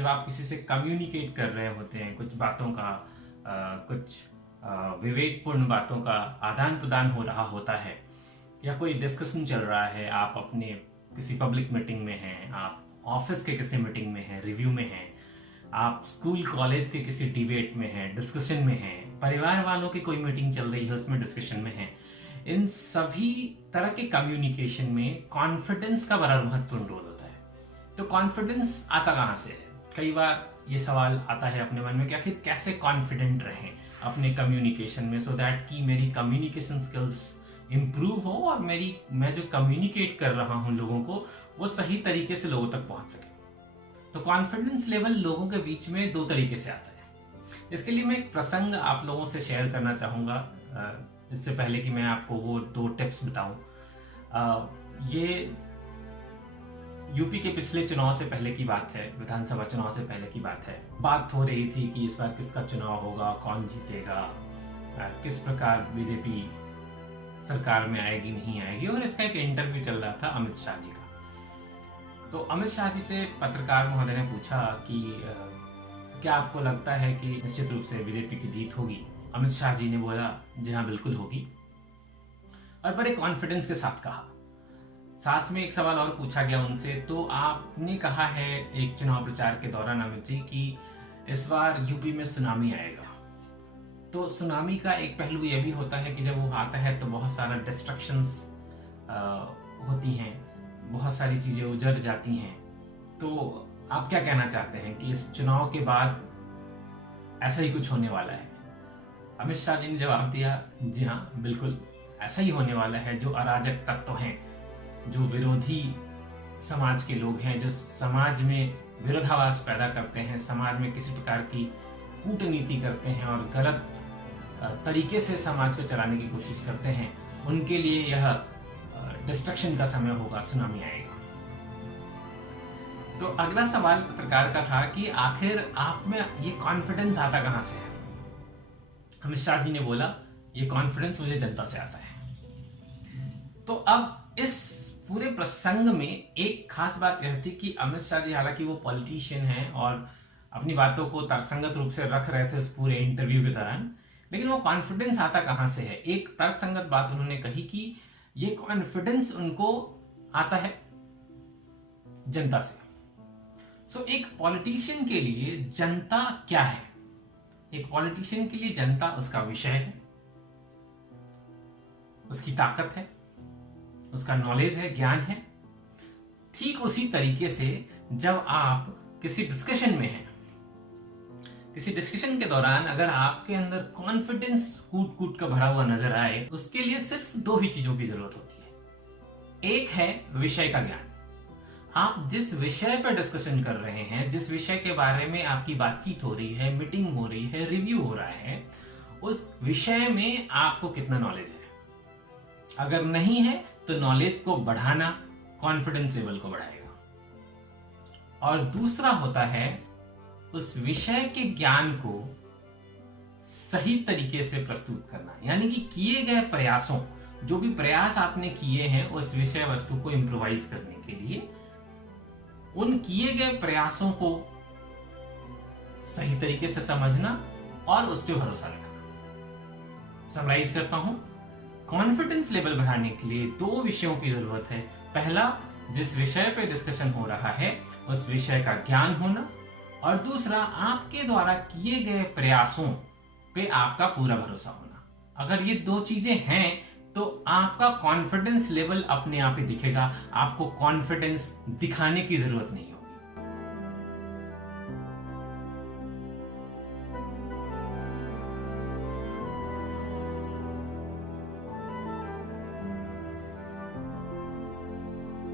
जब आप किसी से कम्युनिकेट कर रहे होते हैं, कुछ बातों का कुछ विवेकपूर्ण बातों का आदान प्रदान हो रहा होता है, या कोई डिस्कशन चल रहा है, आप अपने किसी पब्लिक मीटिंग में हैं, आप ऑफिस के किसी मीटिंग में हैं, रिव्यू में हैं, आप स्कूल कॉलेज के किसी डिबेट में हैं, डिस्कशन में हैं, परिवार वालों की कोई मीटिंग चल रही है उसमें डिस्कशन में हैं, इन सभी तरह के कम्युनिकेशन में कॉन्फिडेंस का बड़ा महत्वपूर्ण रोल होता है। तो कॉन्फिडेंस आता कहाँ से है? कई बार ये सवाल आता है अपने मन में कि आखिर कैसे कॉन्फिडेंट रहें अपने कम्युनिकेशन में, सो दैट कि मेरी कम्युनिकेशन स्किल्स इम्प्रूव हो और मैं जो कम्युनिकेट कर रहा हूँ लोगों को, वो सही तरीके से लोगों तक पहुँच सके। तो कॉन्फिडेंस लेवल लोगों के बीच में दो तरीके से आता है। इसके लिए मैं एक प्रसंग आप लोगों से शेयर करना चाहूँगा, इससे पहले कि मैं आपको वो 2 टिप्स बताऊं। ये यूपी के पिछले चुनाव से पहले की बात है, विधानसभा चुनाव से पहले की बात है। बात हो रही थी कि इस बार किसका चुनाव होगा, कौन जीतेगा, किस प्रकार बीजेपी सरकार में आएगी नहीं आएगी, और इसका एक इंटरव्यू चल रहा था अमित शाह जी का। तो अमित शाह जी से पत्रकार महोदय ने पूछा कि क्या आपको लगता है कि निश्चित रूप से बीजेपी की जीत होगी? अमित शाह जी ने बोला, जी हाँ बिल्कुल होगी, और बड़े कॉन्फिडेंस के साथ कहा। साथ में एक सवाल और पूछा गया उनसे, तो आपने कहा है एक चुनाव प्रचार के दौरान अमित जी कि इस बार यूपी में सुनामी आएगा। तो सुनामी का एक पहलू यह भी होता है कि जब वो आता है तो बहुत सारा डिस्ट्रक्शंस होती हैं, बहुत सारी चीजें उजड़ जाती हैं। तो आप क्या कहना चाहते हैं कि इस चुनाव के बाद ऐसा ही कुछ होने वाला है? अमित शाह जी ने जवाब दिया, जी हाँ बिल्कुल ऐसा ही होने वाला है। जो अराजक तत्व हैं, जो विरोधी समाज के लोग हैं, जो समाज में विरोधाभास पैदा करते हैं, समाज में किसी प्रकार की कूटनीति करते हैं और गलत तरीके से समाज को चलाने की कोशिश करते हैं, उनके लिए यह डिस्ट्रक्शन का समय होगा, सुनामी आएगा। तो अगला सवाल पत्रकार का था कि आखिर आप में ये कॉन्फिडेंस आता कहां से है? अमित शाह जी ने बोला, ये कॉन्फिडेंस मुझे जनता से आता है। तो अब इस पूरे प्रसंग में एक खास बात यह थी कि अमित शाह जी, हालांकि वो पॉलिटिशियन हैं और अपनी बातों को तर्कसंगत रूप से रख रहे थे उस पूरे इंटरव्यू के दौरान, लेकिन वो कॉन्फिडेंस आता कहां से है? एक तर्कसंगत बात उन्होंने कही कि ये कॉन्फिडेंस उनको आता है जनता से। सो एक पॉलिटिशियन के लिए जनता क्या है? एक पॉलिटिशियन के लिए जनता उसका विषय है, उसकी ताकत है, उसका नॉलेज है, ज्ञान है। ठीक उसी तरीके से जब आप किसी डिस्कशन में हैं, किसी डिस्कशन के दौरान अगर आपके अंदर कॉन्फिडेंस कूट कूट का भरा हुआ नजर आए, उसके लिए सिर्फ 2 ही चीजों की जरूरत होती है। एक है विषय का ज्ञान। आप जिस विषय पर डिस्कशन कर रहे हैं, जिस विषय के बारे में आपकी बातचीत हो रही है, मीटिंग हो रही है, रिव्यू हो रहा है, उस विषय में आपको कितना नॉलेज है। अगर नहीं है तो नॉलेज को बढ़ाना कॉन्फिडेंस लेवल को बढ़ाएगा। और दूसरा होता है उस विषय के ज्ञान को सही तरीके से प्रस्तुत करना, यानी कि किए गए प्रयासों, जो भी प्रयास आपने किए हैं उस विषय वस्तु को इम्प्रोवाइज करने के लिए, उन किए गए प्रयासों को सही तरीके से समझना और उस पर भरोसा रखना। समराइज करता हूं, कॉन्फिडेंस लेवल बढ़ाने के लिए 2 विषयों की जरूरत है। पहला, जिस विषय पे डिस्कशन हो रहा है उस विषय का ज्ञान होना, और दूसरा, आपके द्वारा किए गए प्रयासों पे आपका पूरा भरोसा होना। अगर ये 2 चीजें हैं तो आपका कॉन्फिडेंस लेवल अपने आप ही दिखेगा, आपको कॉन्फिडेंस दिखाने की जरूरत नहीं।